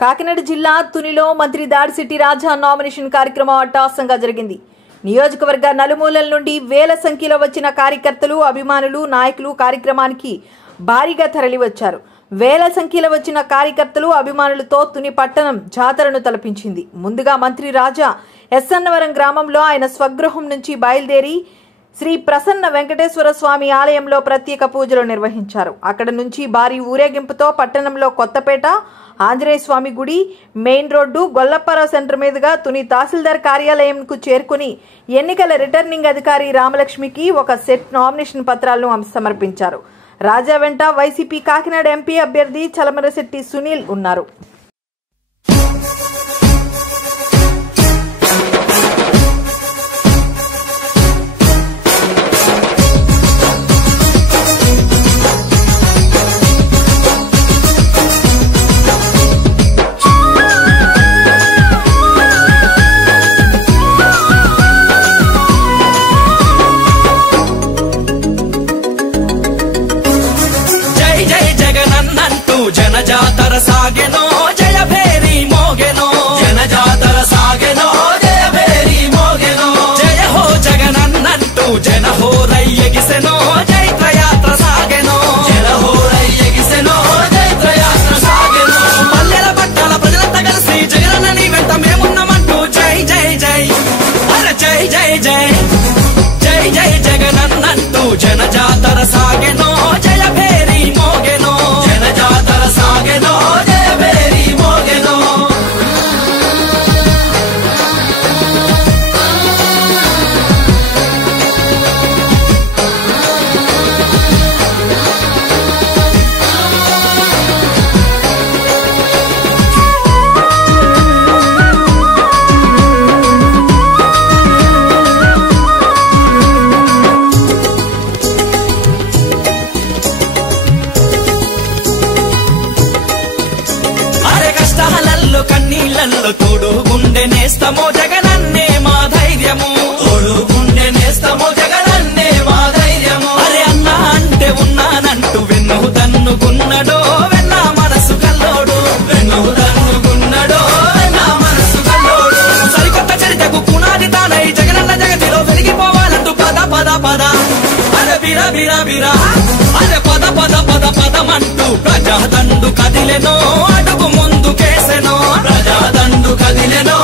కాకినాడ జిల్లా తునిలో మంత్రి దాడిశెట్టి రాజా నామినేషన్ కార్యక్రమం అట్టహాసంగా జరిగింది. నియోజకవర్గ నలుమూలల నుండి వేల సంఖ్యలో వచ్చిన కార్యకర్తలు, అభిమానులు, నాయకులు కార్యక్రమానికి భారీగా తరలివచ్చారు. వేల సంఖ్యలో వచ్చిన కార్యకర్తలు, అభిమానులతో తుని పట్టణం జాతరను తలపించింది. ముందుగా మంత్రి రాజా ఎస్ఎన్నవరం గ్రామంలో ఆయన స్వగృహం నుంచి బయలుదేరి శ్రీ ప్రసన్న వెంకటేశ్వర స్వామి ఆలయంలో ప్రత్యేక పూజలు నిర్వహించారు. అక్కడ నుంచి భారీ ఊరేగింపుతో పట్టణంలో కొత్తపేట ఆంజనేయ స్వామి గుడి, మెయిన్ రోడ్డు, గొల్లప్పారావు సెంటర్ మీదుగా తుని తహసీల్దార్ కార్యాలయంకు చేరుకుని ఎన్నికల రిటర్నింగ్ అధికారి రామలక్ష్మికి ఒక సెట్ నామినేషన్ పత్రాలను సమర్పించారు. రాజా వెంట వైసీపీ కాకినాడ ఎంపీ అభ్యర్థి చలమరశెట్టి సునీల్ ఉన్నారు. जनजातर सागेनो जय भेरी मोगेनो, जनजातर सागेनो जय भेरी मोगेनो, जय हो जगनन्नंटू जन हो रय्यगिसेनो जैत्रयात्र सागेनो, जन हो रय्यगिसेनो जैत्रयात्र सागेनो, पल्लेల పట్టాల ప్రజలంతా కలిసి జగనన్నని వెంట మేమున్నామంటూ జై జై జై అరే జై జై జై జై జై జగనన్నంటూ जनजातर సాగెనో జయ भेरी मोगेनो, जनजातर సాగెనో జయ भेरी मोगेनो. కన్నీళ్ళల్లో తోడు గుండె నేస్తమో జగనన్నే మా ధైర్యము, తోడు గుండె నేస్తమో జగనన్నే మా ధైర్యము, అరే అన్నా అంటే ఉన్నానంటూ వెన్ను తన్నుకున్నడో వెన్న మనసు కల్లోడు, వెన్ను తన్నుకున్నడో వెన్న మనసు కల్లోడు, సరికొత్త చరితకు పునాది తానై జగనన్న జగతిలో వెలిగిపోవాలంటూ పద పద పద అరే బిర బిర బిర అరే పద పద పద పదమంటూ ప్రజాదండు కదిలెనో, అడుగు ముందుకేసెనో, ప్రజాదండు కదిలెనో.